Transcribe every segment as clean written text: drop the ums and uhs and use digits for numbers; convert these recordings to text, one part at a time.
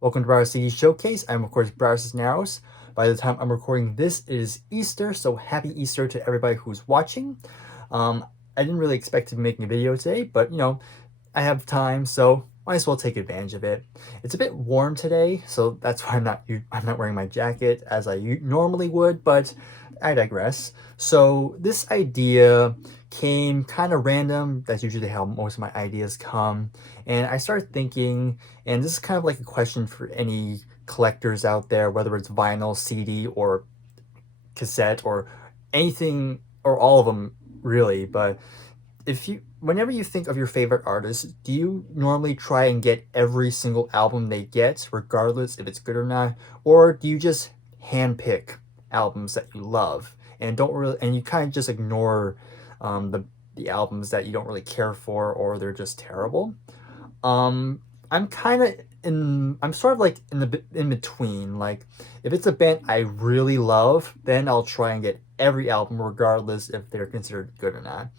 Welcome to Bryer CD Showcase. I'm of course Bryer Cisneros. By the time I'm recording this, it is Easter, so happy Easter to everybody who's watching. I didn't really expect to be making a video today, but I have time, so might as well take advantage of it. It's a bit warm today, so that's why I'm not wearing my jacket as I normally would, but I digress. So this idea came kind of random. That's usually how most of my ideas come. And I started thinking, and this is kind of like a question for any collectors out there, whether it's vinyl, CD, or cassette, or anything, or all of them really. But whenever you think of your favorite artist, do you normally try and get every single album they get, regardless if it's good or not? Or do you just handpick albums that you love and don't really, and you kind of just ignore the albums that you don't really care for or they're just terrible? Um, I'm sort of like in between. Like, if it's a band I really love, then I'll try and get every album, regardless if they're considered good or not.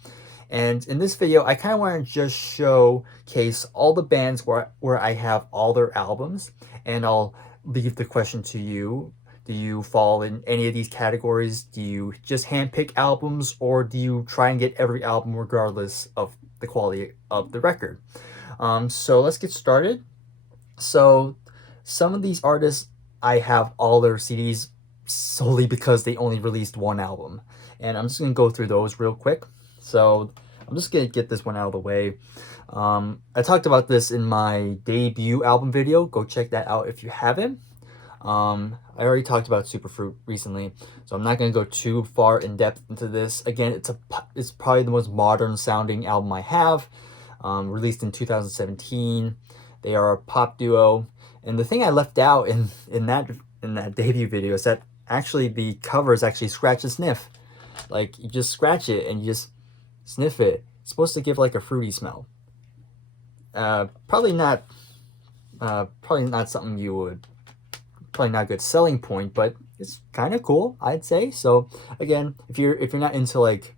And in this video, I kind of want to just showcase all the bands where I have all their albums, and I'll leave the question to you. Do you fall in any of these categories? Do you just handpick albums, or do you try and get every album regardless of the quality of the record? So let's get started. So some of these artists, I have all their CDs solely because they only released one album. And I'm just going to go through those real quick. So I'm just going to get this one out of the way. I talked about this in my debut album video. Go check that out if you haven't. I already talked about Superfruit recently, so I'm not going to go too far in depth into this. Again, it's probably the most modern sounding album I have. Released in 2017. They are a pop duo, and the thing I left out in that debut video is that actually the cover is actually scratch and sniff. Like, you just scratch it and you just sniff it. It's supposed to give like a fruity smell. Probably not. Probably not something you would. Probably not a good selling point, but it's kind of cool, I'd say. So again, if you're not into like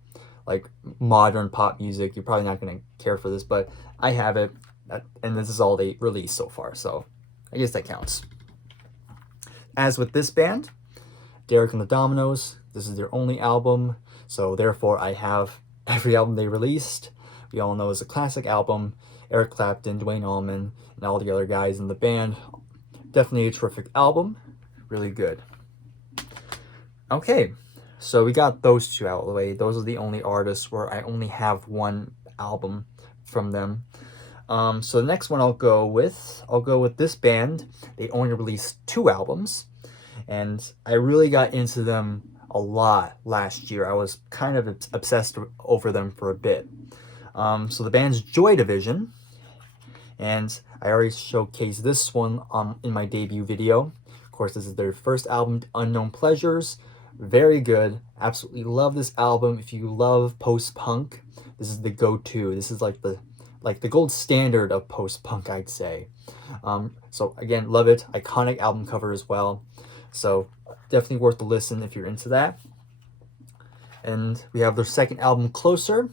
modern pop music, you're probably not going to care for this, but I have it, and this is all they released so far, so I guess that counts. As with this band, Derek and the Dominoes, this is their only album, so therefore I have every album they released. We all know it's a classic album. Eric Clapton, Duane Allman, and all the other guys in the band. Definitely a terrific album. Really good. Okay, so we got those two out of the way. Those are the only artists where I only have one album from them. So the next one I'll go with this band. They only released 2 albums, and I really got into them a lot last year. I was kind of obsessed over them for a bit. So the band's Joy Division, and I already showcased this one in my debut video. Of course, this is their first album, Unknown Pleasures. Very good. Absolutely love this album. If you love post-punk, this is the go-to. This is like the gold standard of post-punk, I'd say. So again, love it. Iconic album cover as well. So definitely worth the listen if you're into that. And we have their second album, Closer.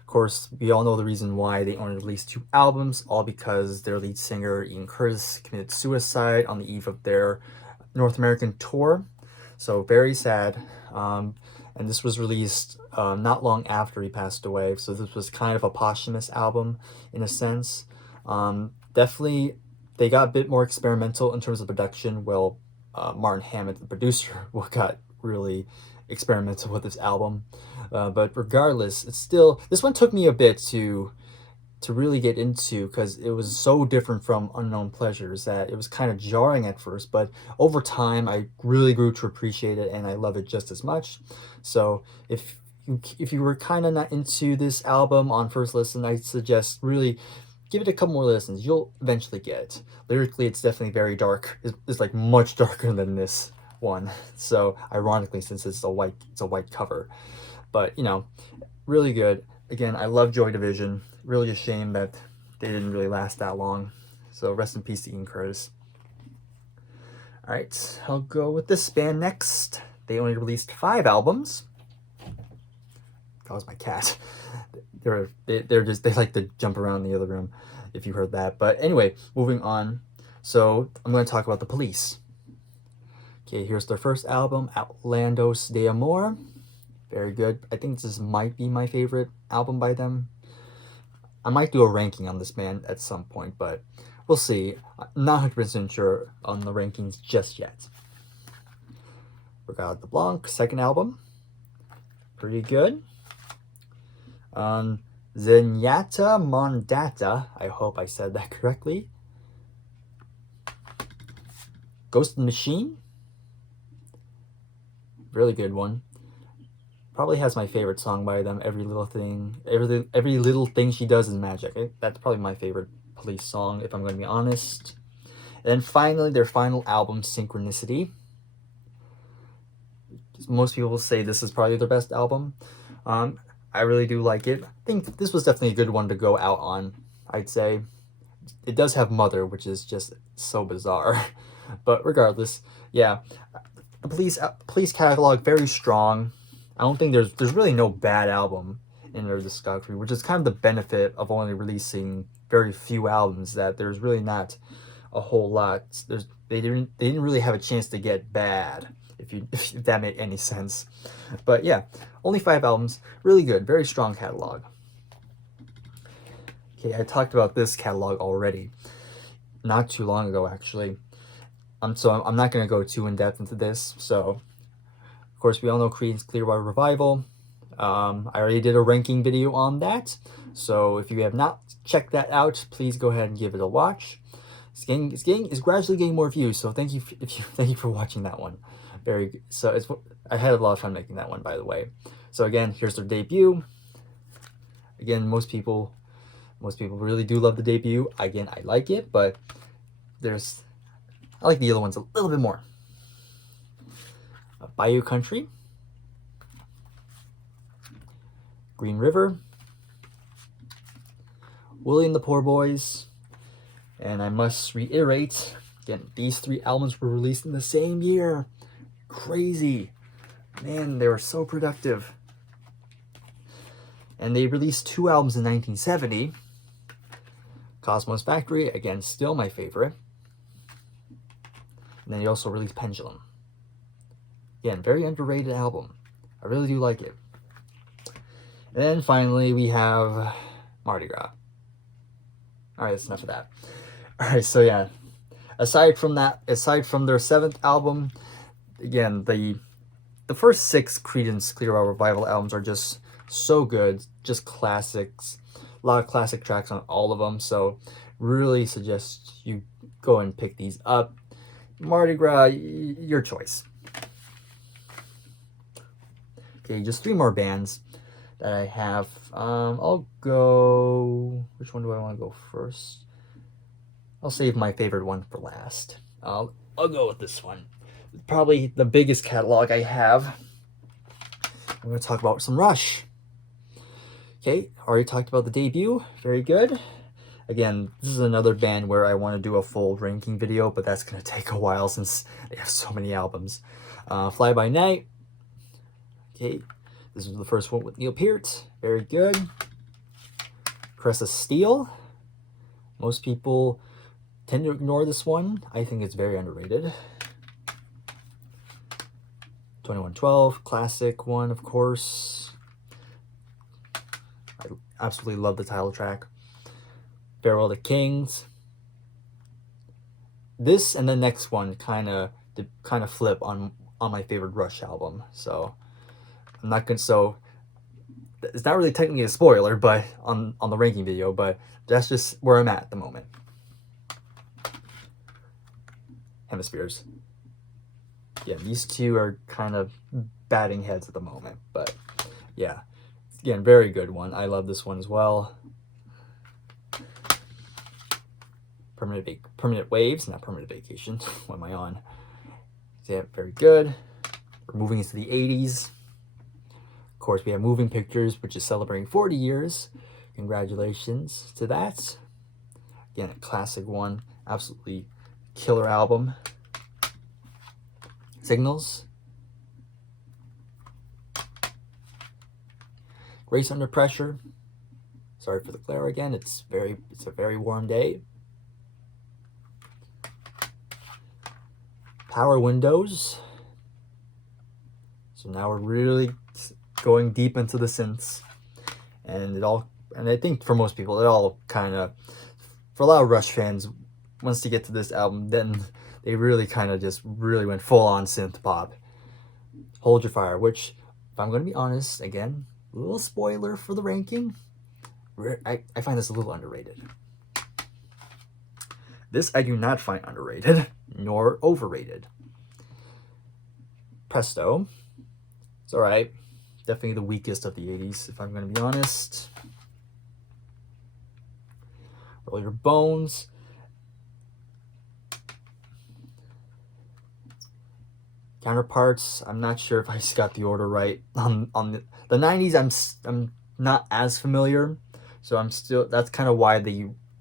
Of course, we all know the reason why they only released 2 albums, all because their lead singer, Ian Curtis, committed suicide on the eve of their North American tour. So very sad. And this was released not long after he passed away. So this was kind of a posthumous album in a sense. Definitely, they got a bit more experimental in terms of production. Well, Martin Hammond, the producer, got really experimental with this album. But regardless, it's still, this one took me a bit to really get into, because it was so different from Unknown Pleasures that it was kind of jarring at first, but over time I really grew to appreciate it, and I love it just as much. So if you were kind of not into this album on first listen, I suggest really give it a couple more listens. You'll eventually get it. Lyrically, it's definitely very dark. It's like much darker than this one. So ironically, since it's a white cover, but really good. Again, I love Joy Division. Really a shame that they didn't really last that long. So rest in peace to Ian Curtis. Alright, I'll go with this band next. They only released 5 albums. That was my cat. They like to jump around in the other room, if you heard that. But anyway, moving on. So I'm going to talk about the Police. Okay, here's their first album, Outlandos de Amor. Very good. I think this might be my favorite album by them. I might do a ranking on this band at some point, but we'll see. I'm not 100% sure on the rankings just yet. Regard the Blanc, second album. Pretty good. Zenyatta Mondata, I hope I said that correctly. Ghost in the Machine. Really good one. Probably has my favorite song by them, Every Little Thing. Every little thing she does is magic. That's probably my favorite Police song, if I'm going to be honest. And then finally, their final album, Synchronicity. Most people say this is probably their best album. I really do like it. I think this was definitely a good one to go out on, I'd say. It does have Mother, which is just so bizarre. But regardless, yeah. The Police catalog, very strong. I don't think there's really no bad album in their discography, which is kind of the benefit of only releasing very few albums, that there's really not a whole lot. They didn't really have a chance to get bad, if that made any sense. But yeah, only 5 albums, really good, very strong catalog. Okay, I talked about this catalog already, not too long ago actually. So I'm not going to go too in depth into this. So of course, we all know Creedence Clearwater Revival. I already did a ranking video on that, so if you have not checked that out, please go ahead and give it a watch. It's gradually getting more views, so thank you for watching that one. Very good. So I had a lot of fun making that one, by the way. So again, here's their debut. Again, most people really do love the debut. Again, I like it, but I like the other ones a little bit more. Bayou Country, Green River, Willie and the Poor Boys, and I must reiterate, again, these 3 albums were released in the same year. Crazy. Man, they were so productive. And they released 2 albums in 1970. Cosmos Factory, again, still my favorite. And then he also released Pendulum. Again, very underrated album. I really do like it. And then finally, we have Mardi Gras. Alright, that's enough of that. Alright, so yeah. Aside from their 7th album, again, the first 6 Creedence Clearwater Revival albums are just so good. Just classics. A lot of classic tracks on all of them. So really suggest you go and pick these up. Mardi Gras, your choice. Okay, just 3 more bands that I have. I'll go... Which one do I want to go first? I'll save my favorite one for last. I'll go with this one. Probably the biggest catalog I have. I'm going to talk about some Rush. Okay, already talked about the debut. Very good. Again, this is another band where I want to do a full ranking video, but that's going to take a while since they have so many albums. Fly By Night. Okay, this was the first one with Neil Peart. Very good. Crest of Steel. Most people tend to ignore this one. I think it's very underrated. 2112, classic one, of course. I absolutely love the title track. Farewell to Kings. This and the next one kind of flip on my favorite Rush album. So I'm not gonna. So it's not really technically a spoiler, but on the ranking video. But that's just where I'm at the moment. Hemispheres. Yeah, these 2 are kind of batting heads at the moment, but yeah, again, very good one. I love this one as well. Permanent Waves, not Permanent Vacation. What am I on? Yeah, very good. We're moving into the 80s. Of course, we have Moving Pictures, which is celebrating 40 years. Congratulations to that. Again, a classic one. Absolutely killer album. Signals. Grace Under Pressure. Sorry for the glare again. It's a very warm day. Power Windows. So now we're really going deep into the synths, and I think for most people, it all kind of, for a lot of Rush fans, once they get to this album, then they really kind of just really went full on synth pop. Hold Your Fire, which, if I'm going to be honest, again, a little spoiler for the ranking, I find this a little underrated. This I do not find underrated, nor overrated. Presto. It's alright. Definitely the weakest of the 80s, if I'm going to be honest. Roll Your Bones. Counterparts, I'm not sure if I just got the order right. On the 90s, I'm not as familiar, so that's kind of why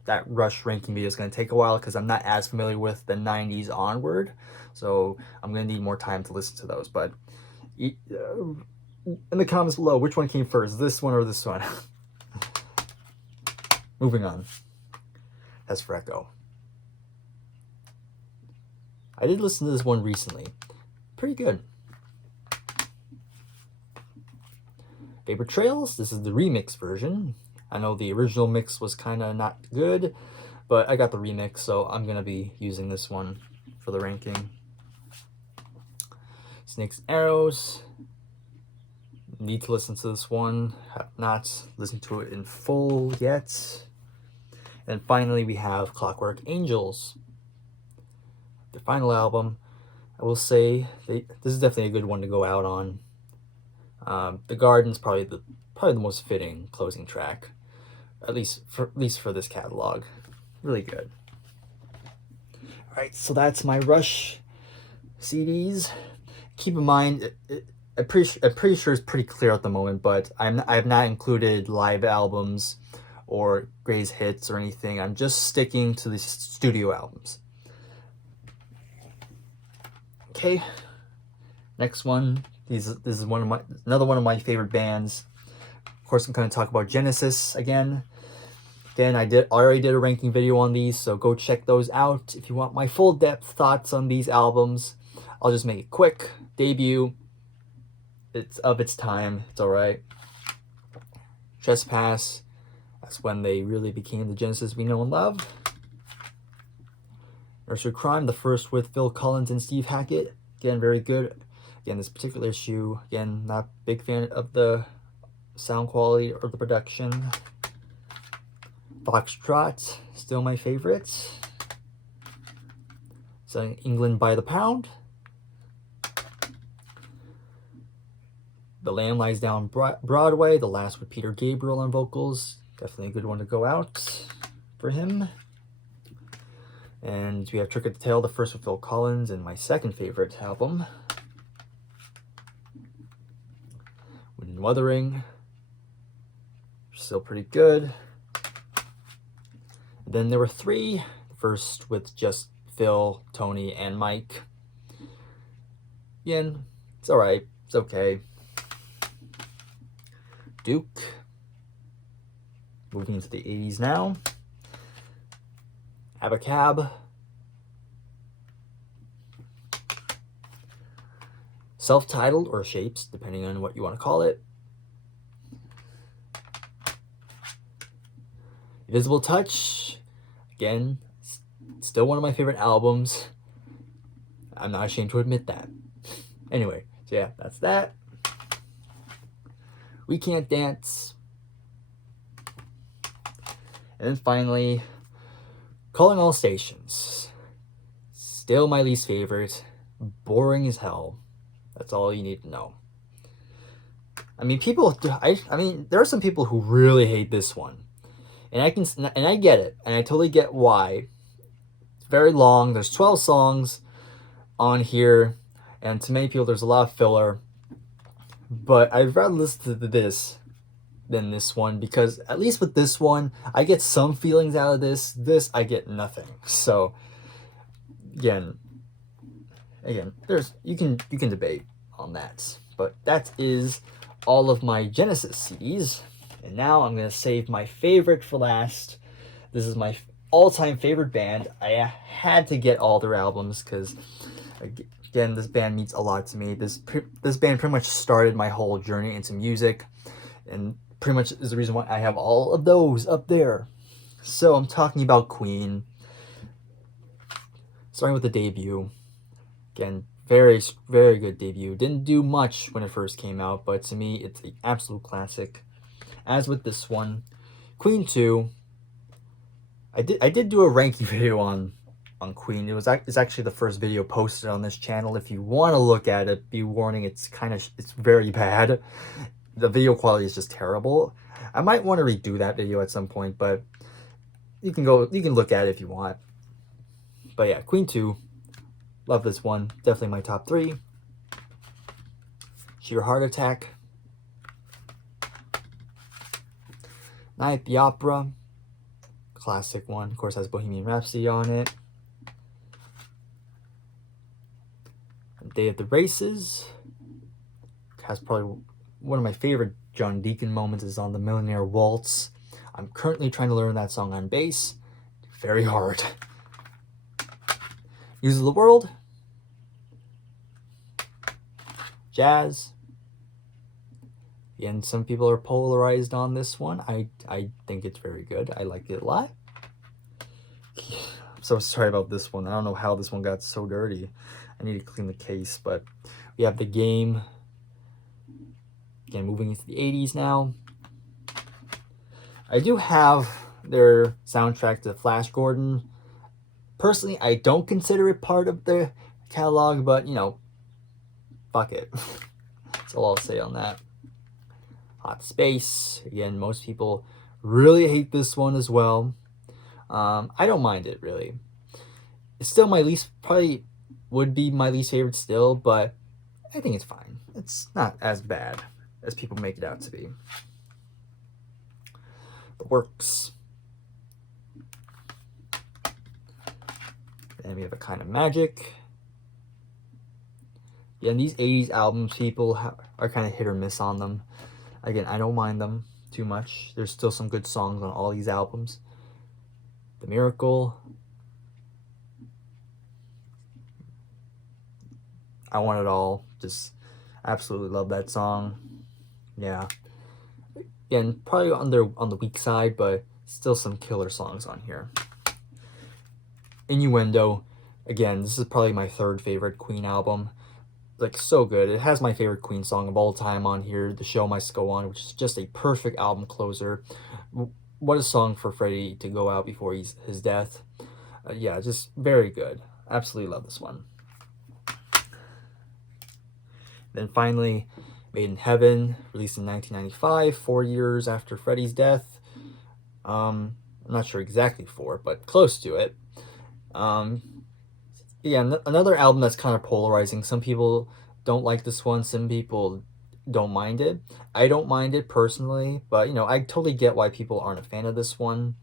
that Rush ranking video is going to take a while, because I'm not as familiar with the 90s onward, so I'm going to need more time to listen to those. But in the comments below, which one came first, this one or this one? Moving on. As for Echo, I did listen to this one recently. Pretty good. Favorite Trails, this is the remix version. I know the original mix was kind of not good, but I got the remix, so I'm going to be using this one for the ranking. Snakes and Arrows, need to listen to this one. Have not listened to it in full yet. And finally, we have Clockwork Angels, the final album. I will say this is definitely a good one to go out on. The Garden's probably the most fitting closing track, at least for this catalog. Really good. All right, so that's my Rush CDs. Keep in mind, I'm pretty sure it's pretty clear at the moment, but I have not included live albums or greatest hits or anything. I'm just sticking to the studio albums. Okay, next one. This is another one of my favorite bands. Of course, I'm going to talk about Genesis again. Again, I already did a ranking video on these, so go check those out if you want my full depth thoughts on these albums. I'll just make it quick. Debut. It's of its time. It's all right. Trespass. That's when they really became the Genesis we know and love. Nursery Crime, the first with Phil Collins and Steve Hackett. Again, very good. Again, this particular issue, again, not a big fan of the sound quality or the production. Foxtrot, still my favorite. Selling England by the Pound. The Lamb Lies Down Broadway, the last with Peter Gabriel on vocals. Definitely a good one to go out for him. And we have Trick or the Tail, the first with Phil Collins, and my second favorite album. Wind and Wuthering. Still pretty good. And then there were three. The first with just Phil, Tony, and Mike. Again, it's alright. It's okay. Duke. Moving into the 80s now. Abacab. Self-titled or Shapes, depending on what you want to call it. Invisible Touch. Again, still one of my favorite albums. I'm not ashamed to admit that. Anyway, so yeah, that's that. We Can't Dance. And then finally, Calling All Stations. Still my least favorite. Boring as hell. That's all you need to know. I mean, there are some people who really hate this one. And I get it. And I totally get why. It's very long. There's 12 songs on here. And to many people, there's a lot of filler. But I'd rather listen to this than this one, because at least with this one, I get some feelings out of this. This, I get nothing. So, again, you can debate on that. But that is all of my Genesis CDs. And now I'm going to save my favorite for last. This is my all-time favorite band. I had to get all their albums because Again, this band means a lot to me. This band pretty much started my whole journey into music, and pretty much is the reason why I have all of those up there. So I'm talking about Queen. Starting with the debut. Again, very, very good debut. Didn't do much when it first came out, but to me, it's an absolute classic. As with this one, Queen 2. I did do a ranking video on Queen. It's actually the first video posted on this channel. If you want to look at it, be warning, it's very bad. The video quality is just terrible. I might want to redo that video at some point, but you can look at it if you want. But yeah, Queen 2, love this one. Definitely my top 3. Sheer Heart Attack, Night at the Opera, classic one. Of course, has Bohemian Rhapsody on it. Day of the Races has probably one of my favorite John Deacon moments is on the Millionaire Waltz. I'm currently trying to learn that song on bass. Very hard. News of the World, Jazz. Again, some people are polarized on this one. I think it's very good. I like it a lot. I'm so sorry about this one. I don't know how this one got so dirty. I need to clean the case, but we have The Game. Again, moving into the 80s now. I do have their soundtrack to Flash Gordon. Personally, I don't consider it part of the catalog, but, you know, fuck it. That's all I'll say on that. Hot Space. Again, most people really hate this one as well. I don't mind it, really. It's still probably would be my least favorite still, but I think it's fine. It's not as bad as people make it out to be. The Works. And we have A Kind of Magic. Yeah, and these 80s albums, people are kind of hit or miss on them. Again, I don't mind them too much. There's still some good songs on all these albums. The Miracle. I Want It All. Just absolutely love that song. Yeah. Again, probably on the weak side, but still some killer songs on here. Innuendo. Again, this is probably my 3rd favorite Queen album. Like, so good. It has my favorite Queen song of all time on here, The Show Must Go On, which is just a perfect album closer. What a song for Freddie to go out before his death. Yeah, just very good. Absolutely love this one. Then finally, Made in Heaven, released in 1995, 4 years after Freddie's death. I'm not sure exactly 4, but close to it. Yeah, another album that's kind of polarizing. Some people don't like this one. Some people don't mind it. I don't mind it personally, but, you know, I totally get why people aren't a fan of this one.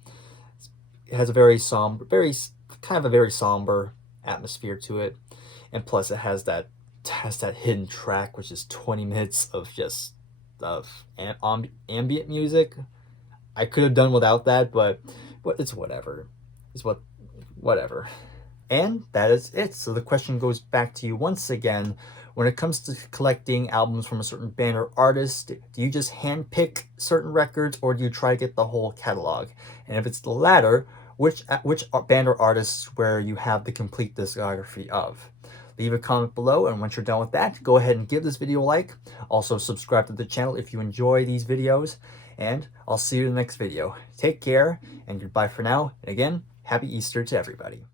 It has a very somber, kind of a very somber atmosphere to it. And plus it has that hidden track, which is 20 minutes of just ambient music. I could have done without that, but it's whatever. Whatever. And that is it. So the question goes back to you once again. When it comes to collecting albums from a certain band or artist, do you just handpick certain records, or do you try to get the whole catalog? And if it's the latter, which band or artists where you have the complete discography of? Leave a comment below, and once you're done with that, go ahead and give this video a like. Also, subscribe to the channel if you enjoy these videos, and I'll see you in the next video. Take care, and goodbye for now. And again, happy Easter to everybody.